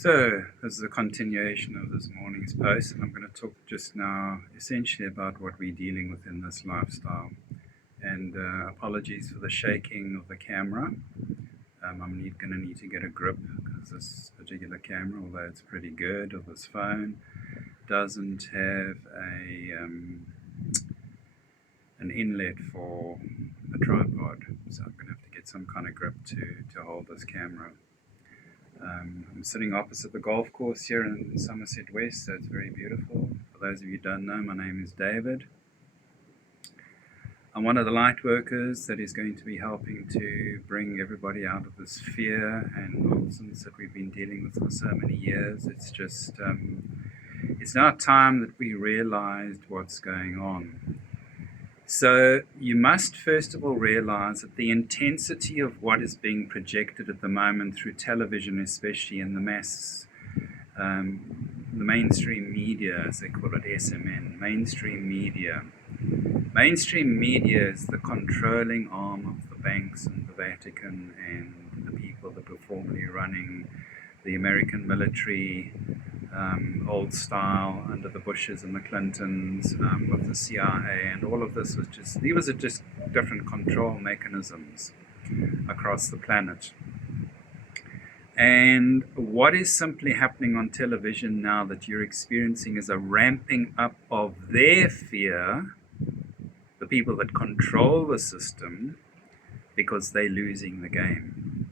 So, this is a continuation of this morning's post, and I'm going to talk just now essentially about what we're dealing with in this lifestyle. And apologies for the shaking of the camera. I'm going to need to get a grip because this particular camera, although it's pretty good, or this phone, doesn't have an inlet for a tripod. So I'm going to have to get some kind of grip to hold this camera. I'm sitting opposite the golf course here in Somerset West, so it's very beautiful. For those of you who don't know, my name is David. I'm one of the light workers that is going to be helping to bring everybody out of this fear and nonsense that we've been dealing with for so many years. It's just, it's now time that we realized what's going on. So you must first of all realize that the intensity of what is being projected at the moment through television, especially in the mass, the mainstream media, as they call it, SMN, mainstream media. Mainstream media is the controlling arm of the banks and the Vatican and the people that were formerly running the American military, old style under the Bushes and the Clintons, with the CIA, and all of this was just, these are just different control mechanisms across the planet. And what is simply happening on television now that you're experiencing is a ramping up of their fear, the people that control the system, because they're losing the game.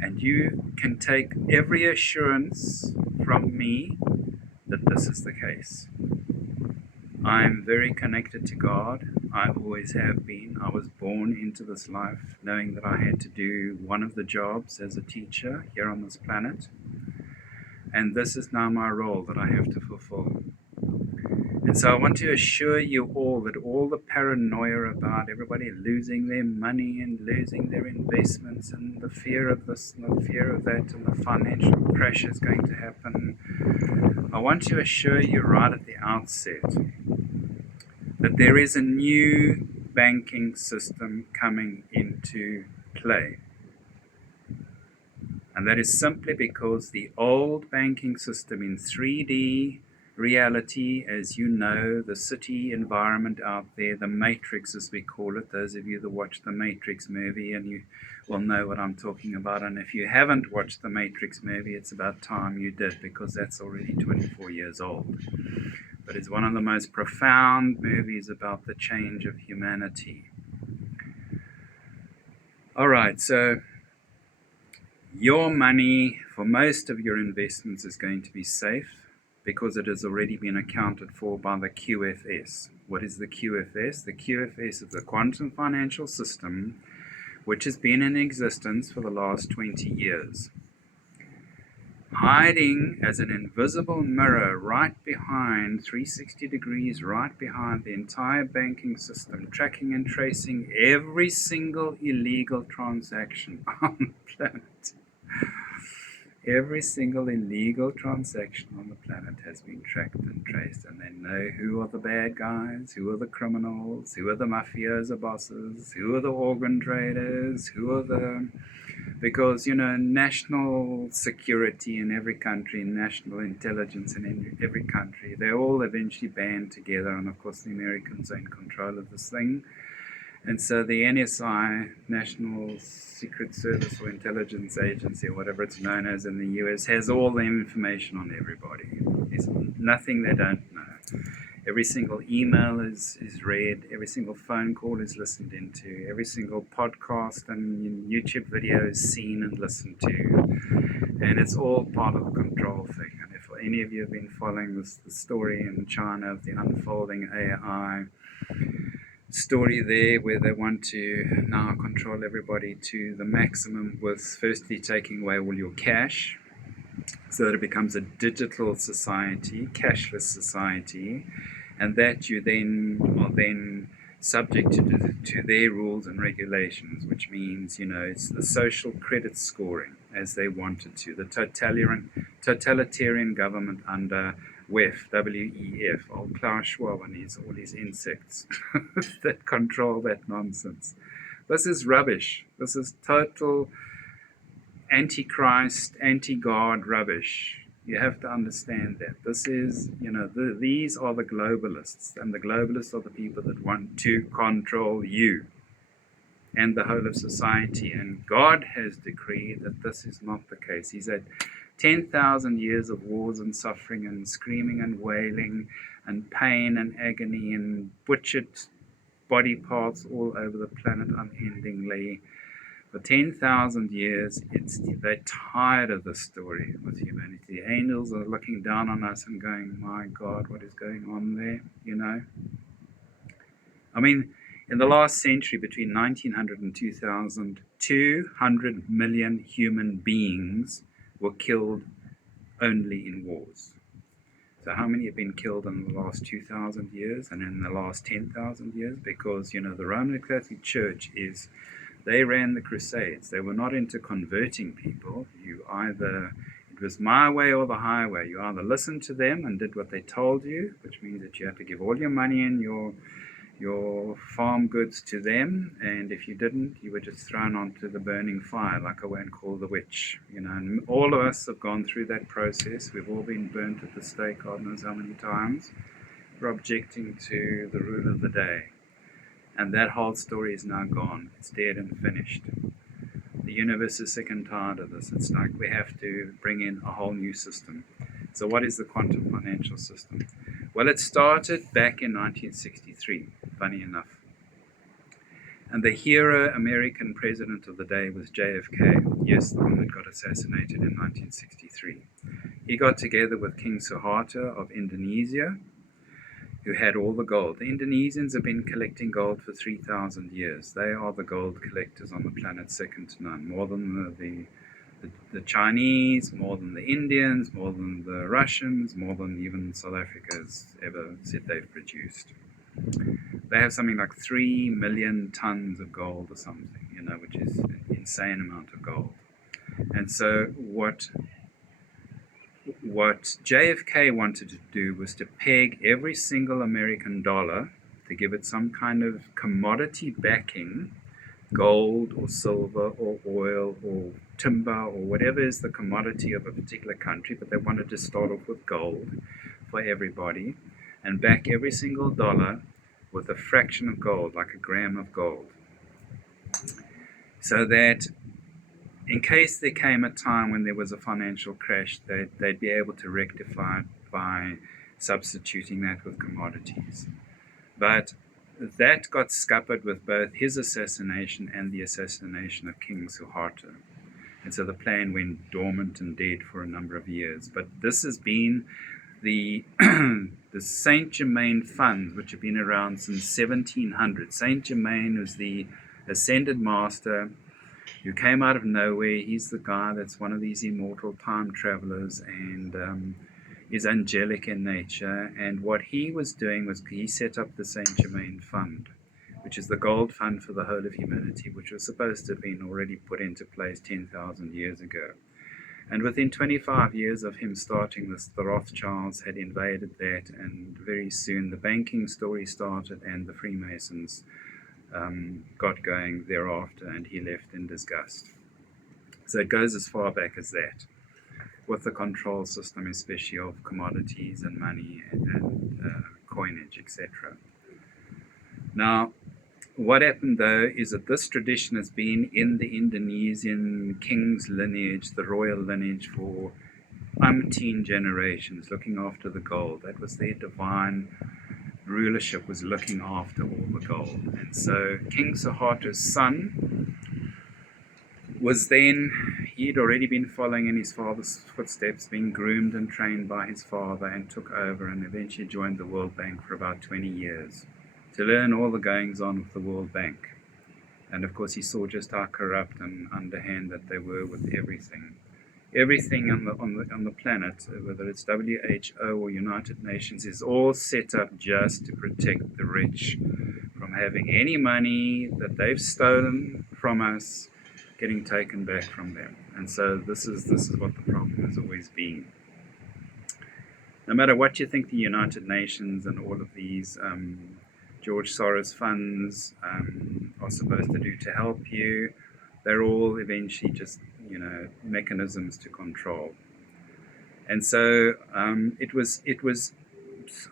And you can take every assurance from me that this is the case. I'm very connected to God. I always have been. I was born into this life knowing that I had to do one of the jobs as a teacher here on this planet. And this is now my role that I have to fulfill. And so I want to assure you all that all the paranoia about everybody losing their money and losing their investments and the fear of this and the fear of that and the financial crash is going to happen, I want to assure you right at the outset that there is a new banking system coming into play. And that is simply because the old banking system in 3D reality, as you know, the city environment out there, the Matrix as we call it, those of you that watch the Matrix movie, and you will know what I'm talking about. And if you haven't watched the Matrix movie, it's about time you did, because that's already 24 years old. But it's one of the most profound movies about the change of humanity. All right, so your money for most of your investments is going to be safe, because it has already been accounted for by the QFS. What is the QFS? The QFS is the quantum financial system, which has been in existence for the last 20 years. Hiding as an invisible mirror right behind, 360 degrees, right behind the entire banking system, tracking and tracing every single illegal transaction on the planet. Every single illegal transaction on the planet has been tracked and traced, and they know who are the bad guys, who are the criminals, who are the mafioso bosses, who are the organ traders, who are the... Because, you know, national security in every country, national intelligence in every country, they're all eventually band together, and of course the Americans are in control of this thing. And so the NSI, National Secret Service or Intelligence Agency, or whatever it's known as in the US, has all the information on everybody. There's nothing they don't know. Every single email is read, every single phone call is listened into, every single podcast and YouTube video is seen and listened to. And it's all part of the control thing. And if any of you have been following the story in China of the unfolding AI story there, where they want to now control everybody to the maximum, with firstly taking away all your cash so that it becomes a digital society, cashless society, and that you then are then subject to their rules and regulations, which means, you know, it's the social credit scoring as they wanted to, the totalitarian government under WEF, W-E-F, old Klaus Schwab and all these insects that control that nonsense. This is rubbish. This is total antichrist, anti-God rubbish. You have to understand that. This is, these are the globalists, and the globalists are the people that want to control you and the whole of society. And God has decreed that this is not the case. He's had 10,000 years of wars and suffering and screaming and wailing and pain and agony and butchered body parts all over the planet unendingly. For 10,000 years, they're tired of this story with humanity. The angels are looking down on us and going, my God, what is going on there? I mean, in the last century, between 1900 and 2000, 200 million human beings were killed only in wars. So how many have been killed in the last 2,000 years and in the last 10,000 years? Because, the Roman Catholic Church they ran the Crusades. They were not into converting people. It was my way or the highway. You either listened to them and did what they told you, which means that you had to give all your money and your farm goods to them, and if you didn't, you were just thrown onto the burning fire, like I won't call the witch. And all of us have gone through that process. We've all been burnt at the stake, God knows how many times, for objecting to the rule of the day. And that whole story is now gone. It's dead and finished. The universe is sick and tired of this. It's like we have to bring in a whole new system. So what is the quantum financial system? Well, it started back in 1963, funny enough. And the hero American president of the day was JFK. Yes, the one that got assassinated in 1963. He got together with King Suharto of Indonesia, who had all the gold. The Indonesians have been collecting gold for 3,000 years. They are the gold collectors on the planet, second to none. More than the Chinese, more than the Indians, more than the Russians, more than even South Africa's ever said they've produced. They have something like 3 million tons of gold or something, which is an insane amount of gold. And so what JFK wanted to do was to peg every single American dollar, to give it some kind of commodity backing, gold or silver or oil or timber or whatever is the commodity of a particular country, but they wanted to start off with gold for everybody and back every single dollar with a fraction of gold, like a gram of gold, so that in case there came a time when there was a financial crash, they'd be able to rectify it by substituting that with commodities. But that got scuppered with both his assassination and the assassination of King Suharto. And so the plan went dormant and dead for a number of years. But this has been the Saint Germain funds, which have been around since 1700. Saint Germain was the ascended master who came out of nowhere. He's the guy that's one of these immortal time travelers and is angelic in nature. And what he was doing was he set up the Saint Germain Fund, which is the gold fund for the whole of humanity, which was supposed to have been already put into place 10,000 years ago. And within 25 years of him starting this, the Rothschilds had invaded that, and very soon the banking story started and the Freemasons got going thereafter, and he left in disgust. So it goes as far back as that, with the control system, especially of commodities and money and coinage, etc. Now, what happened though is that this tradition has been in the Indonesian king's lineage, the royal lineage, for umpteen generations, looking after the gold. That was their divine rulership, was looking after all the gold. And so King Suharto's son was then, he'd already been following in his father's footsteps, being groomed and trained by his father, and took over and eventually joined the World Bank for about 20 years to learn all the goings on of the World Bank. And of course he saw just how corrupt and underhand that they were with everything. Everything on the planet, whether it's WHO or United Nations, is all set up just to protect the rich from having any money that they've stolen from us getting taken back from them. And so this is what the problem has always been. No matter what you think the United Nations and all of these George Soros funds are supposed to do to help you, they're all eventually just mechanisms to control. And so it was,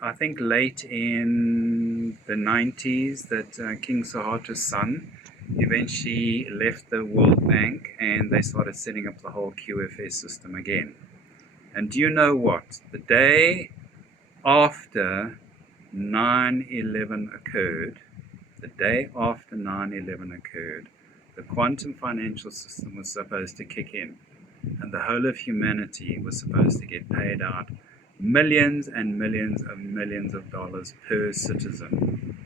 I think, late in the 90s that King Suharto's son eventually left the World Bank, and they started setting up the whole QFS system again. And do you know what? The day after 9/11 occurred, the quantum financial system was supposed to kick in, and the whole of humanity was supposed to get paid out millions and millions of dollars per citizen.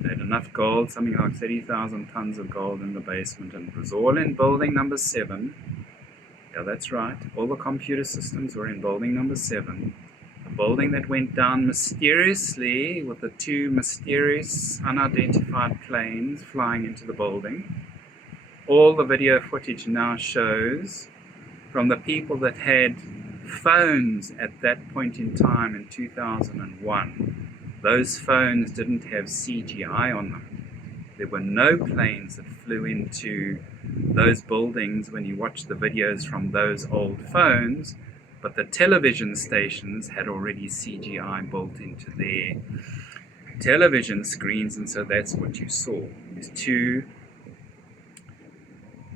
They had enough gold, something like 30,000 tons of gold in the basement, and it was all in building number 7. Yeah, that's right. All the computer systems were in building number 7. A building that went down mysteriously with the 2 mysterious unidentified planes flying into the building. All the video footage now shows from the people that had phones at that point in time in 2001. Those phones didn't have CGI on them. There were no planes that flew into those buildings when you watch the videos from those old phones, but the television stations had already CGI built into their television screens, and so that's what you saw. These 2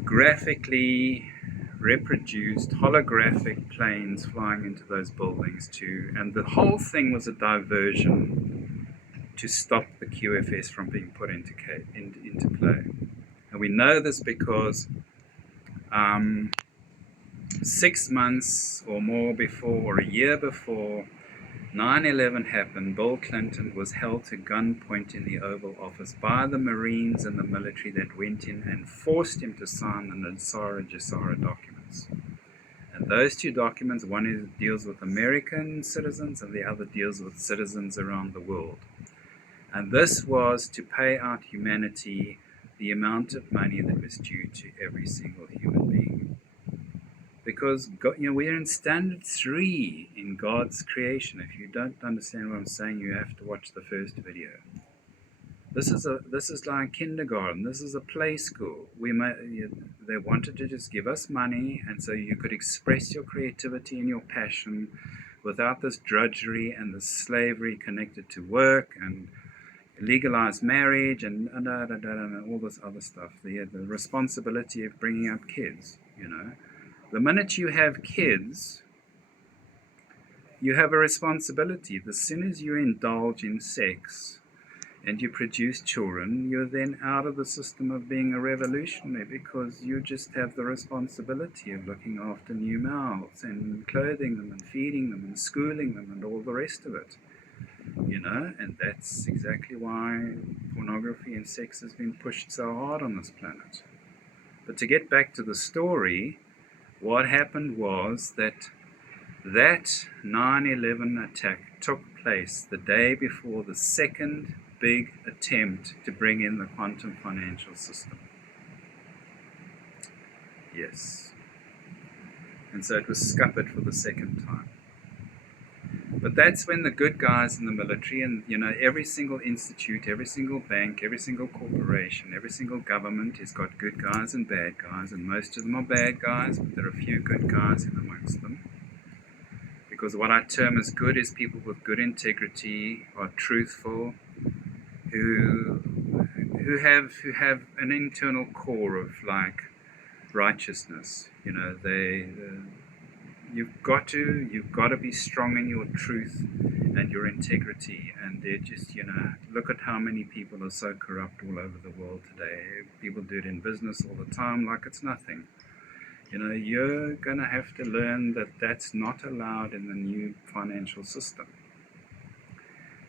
graphically reproduced holographic planes flying into those buildings too, and the whole thing was a diversion to stop the QFS from being put into play. And we know this because 6 months or more before, or a year before 9/11 happened, Bill Clinton was held to gunpoint in the Oval Office by the Marines and the military that went in and forced him to sign the NESARA documents. And those 2 documents, one deals with American citizens and the other deals with citizens around the world. And this was to pay out humanity the amount of money that was due to every single human being. Because we're in standard 3 in God's creation. If you don't understand what I'm saying, you have to watch the first video. This is like kindergarten. This is a play school. They wanted to just give us money, and so you could express your creativity and your passion without this drudgery and this slavery connected to work and legalized marriage and all this other stuff. The responsibility of bringing up kids, The minute you have kids, you have a responsibility. As soon as you indulge in sex and you produce children, you're then out of the system of being a revolutionary, because you just have the responsibility of looking after new mouths and clothing them and feeding them and schooling them and all the rest of it. And that's exactly why pornography and sex has been pushed so hard on this planet. But to get back to the story, what happened was that 9/11 attack took place the day before the second big attempt to bring in the quantum financial system. Yes. And so it was scuppered for the second time. But that's when the good guys in the military and, every single institute, every single bank, every single corporation, every single government has got good guys and bad guys, and most of them are bad guys, but there are a few good guys in amongst them. Because what I term as good is people with good integrity, are truthful, who have an internal core of righteousness. You've got to be strong in your truth and your integrity, and they're just, look at how many people are so corrupt all over the world today. People do it in business all the time like it's nothing. You're going to have to learn that that's not allowed in the new financial system.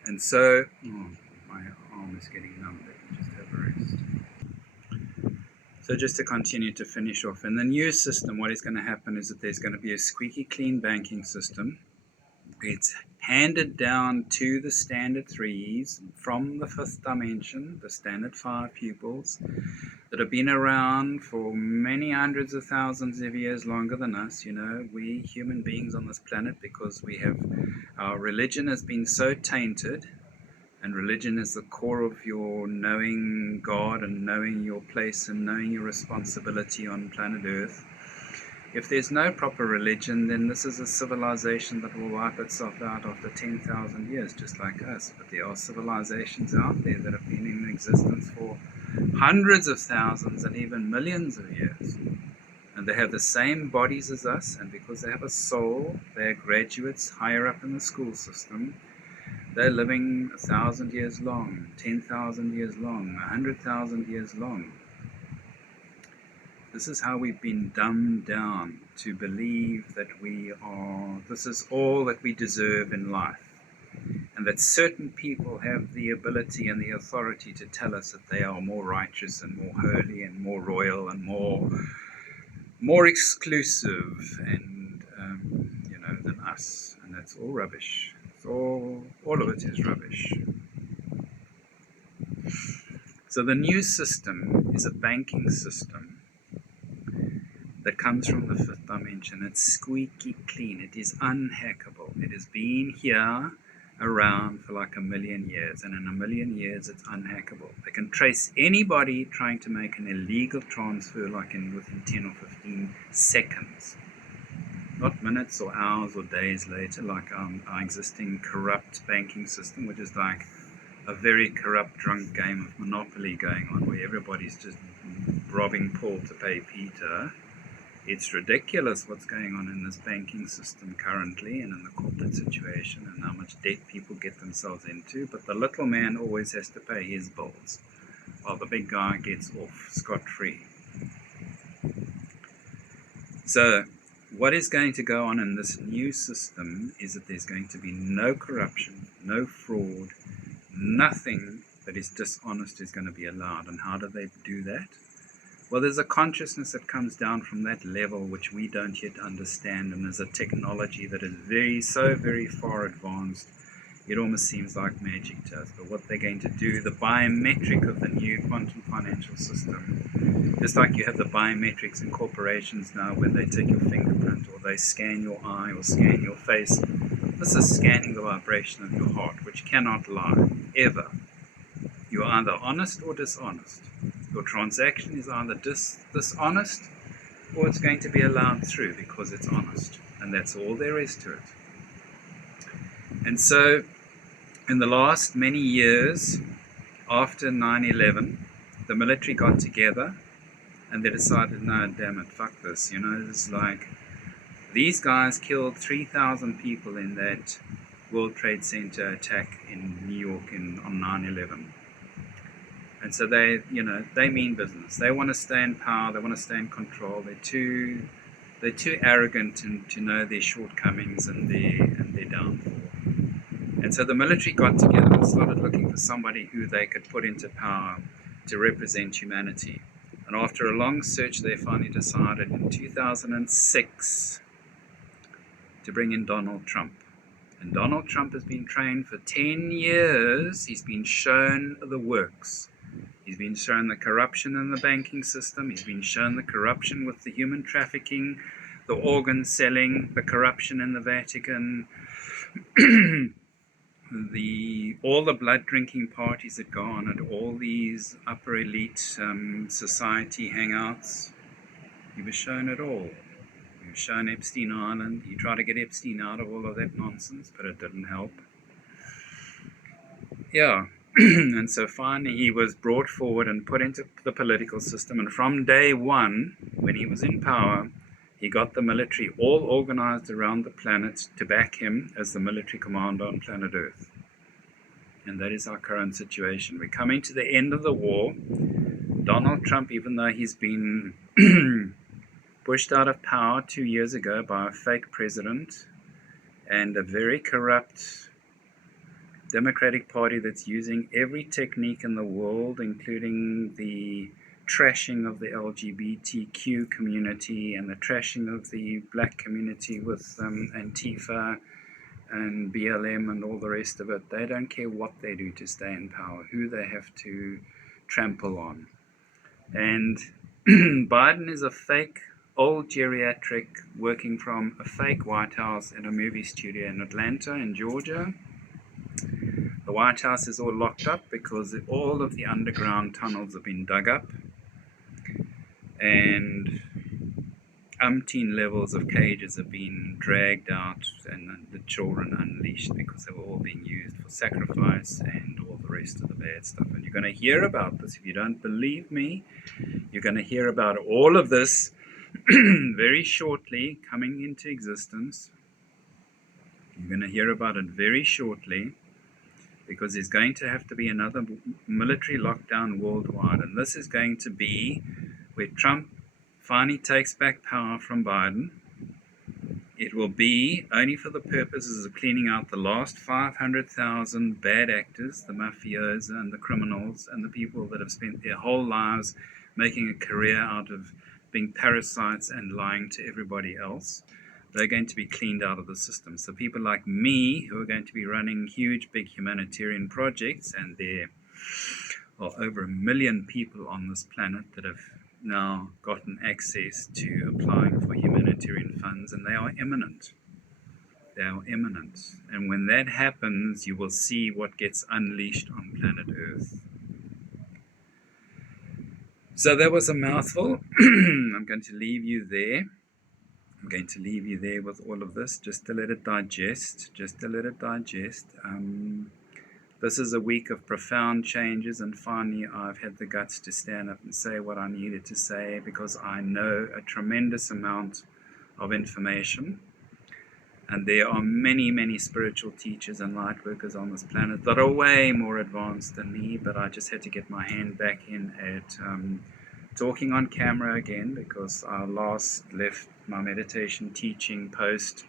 And so, my arm is getting numb. Let me just have a rest. So just to continue to finish off, in the new system, what is going to happen is that there's going to be a squeaky clean banking system. It's handed down to the standard 3s from the 5th dimension, the standard 5 pupils, that have been around for many hundreds of thousands of years longer than us. We human beings on this planet, because our religion has been so tainted, and religion is the core of your knowing God and knowing your place and knowing your responsibility on planet Earth. If there's no proper religion, then this is a civilization that will wipe itself out after 10,000 years, just like us. But there are civilizations out there that have been in existence for hundreds of thousands and even millions of years. And they have the same bodies as us, and because they have a soul, they're graduates higher up in the school system. They're living 1,000 years long, 10,000 years long, 100,000 years long. This is how we've been dumbed down to believe that this is all that we deserve in life. And that certain people have the ability and the authority to tell us that they are more righteous and more holy and more royal and more exclusive and than us. And that's all rubbish. All of it is rubbish. So the new system is a banking system that comes from the fifth dimension. It's squeaky clean. It is unhackable. It has been here around for like 1 million years, and in 1 million years it's unhackable. They can trace anybody trying to make an illegal transfer within 10 or 15 seconds. Not minutes or hours or days later, like our existing corrupt banking system, which is like a very corrupt, drunk game of Monopoly going on, where everybody's just robbing Paul to pay Peter. It's ridiculous what's going on in this banking system currently and in the corporate situation and how much debt people get themselves into. But the little man always has to pay his bills, while the big guy gets off scot-free. So what is going to go on in this new system is that there's going to be no corruption, no fraud, nothing that is dishonest is going to be allowed. And how do they do that? Well, there's a consciousness that comes down from that level which we don't yet understand, and there's a technology that is so very far advanced, it almost seems like magic to us. But what they're going to do, the biometric of the new quantum financial system, just like you have the biometrics in corporations now when they take your fingerprint or they scan your eye or scan your face, this is scanning the vibration of your heart, which cannot lie, ever. You are either honest or dishonest. Your transaction is either dishonest or it's going to be allowed through because it's honest. And that's all there is to it. And so, in the last many years, after 9/11, the military got together and they decided, no, damn it, fuck this. It's like, these guys killed 3,000 people in that World Trade Center attack in New York on 9/11. And so they mean business. They want to stay in power. They want to stay in control. They're too arrogant to know their shortcomings and their downfall. And so the military got together and started looking for somebody who they could put into power to represent humanity. And after a long search, they finally decided in 2006 to bring in Donald Trump. And Donald Trump has been trained for 10 years. He's been shown the works. He's been shown the corruption in the banking system. He's been shown the corruption with the human trafficking, the organ selling, the corruption in the Vatican, all the blood drinking parties that go on at all these upper elite society hangouts. He was shown it all. He was shown Epstein Island. He tried to get Epstein out of all of that nonsense, but it didn't help. Yeah. And so finally he was brought forward and put into the political system. And from day one, when he was in power, he got the military all organized around the planet to back him as the military commander on planet Earth. And that is our current situation. We're coming to the end of the war. Donald Trump, even though he's been pushed out of power 2 years ago by a fake president and a very corrupt Democratic Party that's using every technique in the world, including the trashing of the LGBTQ community and the trashing of the black community with Antifa and BLM and all the rest of it. They don't care what they do to stay in power, who they have to trample on. And Biden is a fake old geriatric working from a fake White House in a movie studio in Atlanta in Georgia. The White House is all locked up because all of the underground tunnels have been dug up. And umpteen levels of cages have been dragged out and the children unleashed because they were all being used for sacrifice and all the rest of the bad stuff. And you're going to hear about this. If you don't believe me, you're going to hear about all of this very shortly coming into existence. You're going to hear about it very shortly because there's going to have to be another military lockdown worldwide. And this is going to be where Trump finally takes back power from Biden. It will be only for the purposes of cleaning out the last 500,000 bad actors, the mafiosi and the criminals and the people that have spent their whole lives making a career out of being parasites and lying to everybody else. They're going to be cleaned out of the system. So people like me, who are going to be running huge, big humanitarian projects, and there are over 1 million people on this planet that have now gotten access to applying for humanitarian funds, and they are imminent. They are imminent. And when that happens, you will see what gets unleashed on planet Earth. So that was a mouthful. I'm going to leave you there. I'm going to leave you there with all of this, just to let it digest. This is a week of profound changes, and finally I've had the guts to stand up and say what I needed to say, because I know a tremendous amount of information, and there are many, many spiritual teachers and light workers on this planet that are way more advanced than me, but I just had to get my hand back in at talking on camera again, because I last left my meditation teaching post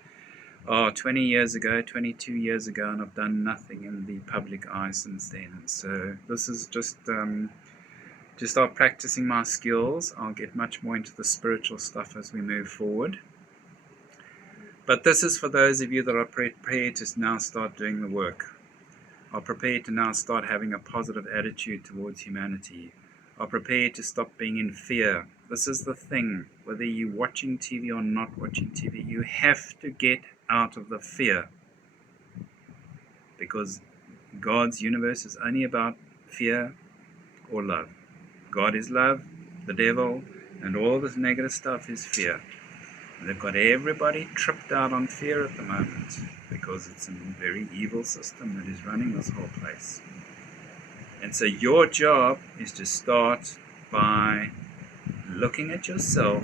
20 years ago, 22 years ago, and I've done nothing in the public eye since then. And so this is just to start practicing my skills. I'll get much more into the spiritual stuff as we move forward. But this is for those of you that are prepared to now start doing the work, are prepared to now start having a positive attitude towards humanity, are prepared to stop being in fear. This is the thing, whether you're watching TV or not watching TV, you have to get out of the fear, because God's universe is only about fear or love. God is love, the devil, and all this negative stuff is fear. And they've got everybody tripped out on fear at the moment, because it's a very evil system that is running this whole place. And so your job is to start by looking at yourself,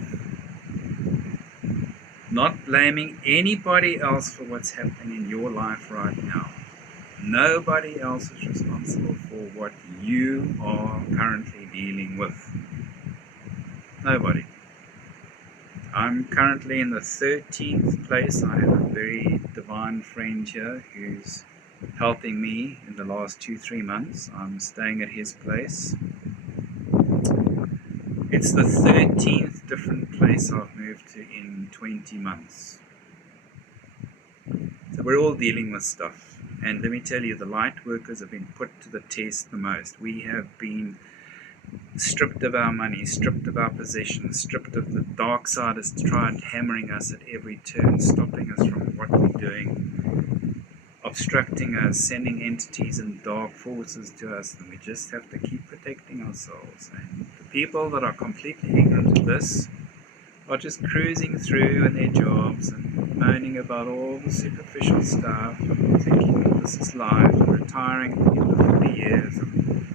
not blaming anybody else for what's happening in your life right now. Nobody else is responsible for what you are currently dealing with. Nobody. I'm currently in the 13th place. I have a very divine friend here who's helping me in the last 2-3 months. I'm staying at his place. It's the 13th different place I've moved to in 20 months. So we're all dealing with stuff. And let me tell you, the light workers have been put to the test the most. We have been stripped of our money, stripped of our possessions, stripped of the dark side has tried hammering us at every turn, stopping us from what we're doing, obstructing us, sending entities and dark forces to us, and we just have to keep protecting ourselves. And the people that are completely ignorant of this are just cruising through in their jobs and moaning about all the superficial stuff and thinking that this is life, and retiring at the end of 40 years and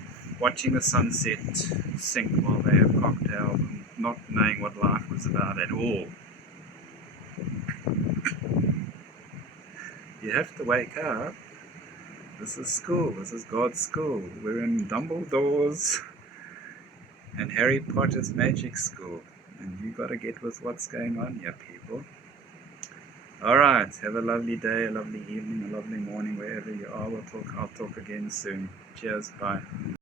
watching the sunset sink while they have cocktails and not knowing what life was about at all. You have to wake up. This is school. This is God's school. We're in Dumbledore's and Harry Potter's magic school. And you got to get with what's going on here, people. All right. Have a lovely day, a lovely evening, a lovely morning, wherever you are. I'll talk again soon. Cheers. Bye.